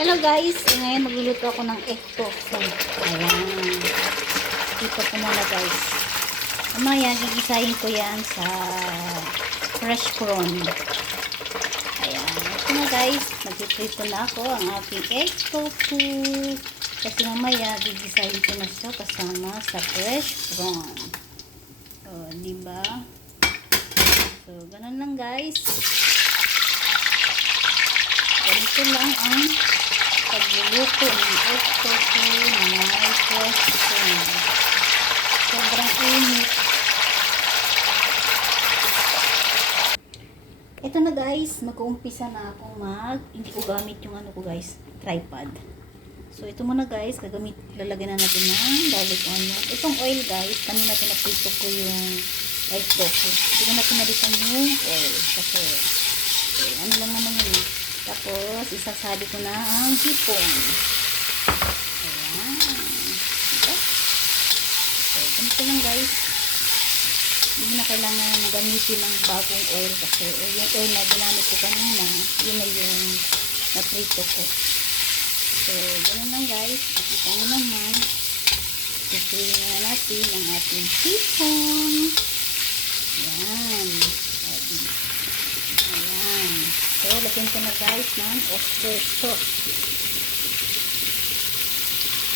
Hello guys, ngayon magluluto ako ng egg tofu. Ayan. Dito ko muna guys. Mamaya gigisahin ko yan sa fresh prawn. Ayan. Ito na guys, magpiprito na ako ang aking egg tofu. Kasi mamaya gigisahin ko na siya kasama sa fresh prawn. O, diba? So, ganun lang guys. Ganito lang ang pagluluto ng egg tofu na may fresh prawn. Sobrang init. Ito na guys, mag-uumpisa na akong hindi ko gamit yung ano ko guys, tripod. So ito muna guys, lalagyan na natin ng garlic onion. Itong oil guys, kanina pinaprito ko yung egg tofu. Hindi na pinalitan yung oil kasi ano lang naman yun eh. Tapos, isasali ko na ang hipon. Ayan. Okay. So, ganito lang guys. Hindi na kailangan gamitin ng bagong oil kasi yung oil na ginamit ko kanina, yun na yung naprito ko. So, ganun lang guys. Nakita nyo naman. Sisiriin na natin ang ating hipon. Ayan. Ayan. So, lagyan ko na guys ng oyster sauce.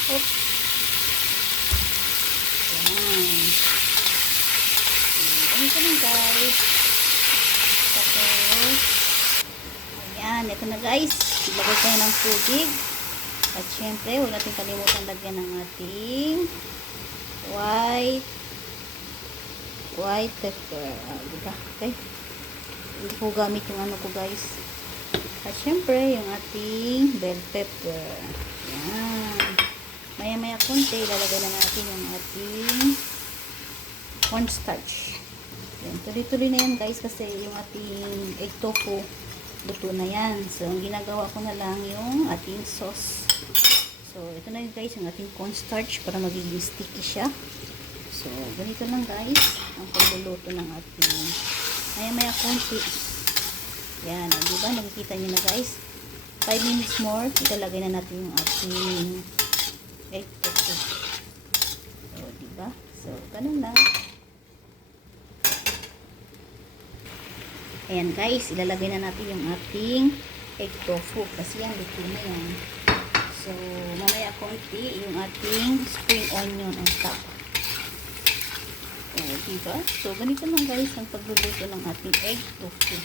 Oops. Ayan. Ayan ko lang guys. Tapos, ayan. Ito na guys. Ilagay ko ng tubig. At syempre, huwag natin kalimutan lagyan ng ating white pepper. Diba? Okay. Hindi ko gamit yung ano ko guys. At syempre, yung ating bell pepper. Yan. Maya-maya konti, ilalagay na natin yung ating cornstarch. Yan. Tuloy-tuloy na yan guys kasi yung ating egg tofu luto na yan. So, ang ginagawa ko na lang yung ating sauce. So, ito na yun guys, yung ating cornstarch para magiging sticky siya. So, ganito lang guys ang pagluluto ng ating maya-maya konti. Yan, diba? Nakikita nyo na guys. 5 minutes more, ilalagay na natin yung ating egg tofu. So, diba? So, ganun lang. Ayan guys, ilalagay na natin yung ating egg tofu. Kasi yan, luto na yan. So, mamaya konti yung ating spring onion on top. O, diba? So, ganito lang guys ang pagluluto ng ating egg tofu.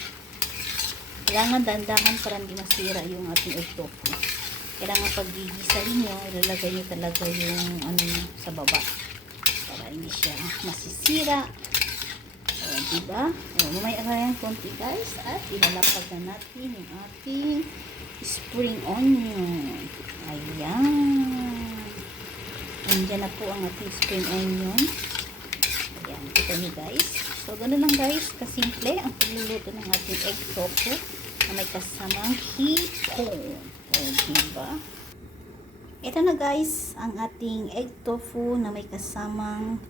Kailangan dandahan para hindi masira yung ating egg tofu. Kailangan pag gigisahin nyo, ilalagay nyo talaga yung ano sa baba. Para hindi siya masisira. O, diba? O, mamaya kayang konti guys. At ilalapag na natin yung ating spring onion. Ayan. Andiyan na po ang ating spring onion. Ayan, kita nyo guys. So, gano'n lang guys, kasimple ang pagluluto ng ating egg tofu na may kasamang hipon. O, diba? Ito na guys, ang ating egg tofu na may kasamang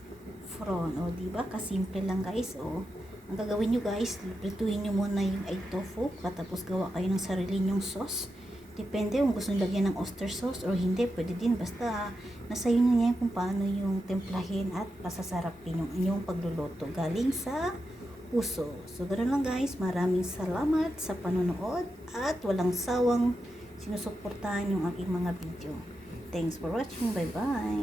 prawn. O, diba? Kasimple lang guys. O, ang gagawin nyo guys, prituhin nyo muna yung egg tofu, katapos gawa kayo ng sarili nyong sauce. Depende kung gusto nyo lagyan ng oyster sauce or hindi, pwede din. Basta, nasa inyo niya kung paano yung templahin at pasasarapin yung inyong pagluluto galing sa puso. So, ganoon lang guys. Maraming salamat sa panonood at walang sawang sinusuportahan yung aking mga video. Thanks for watching. Bye-bye.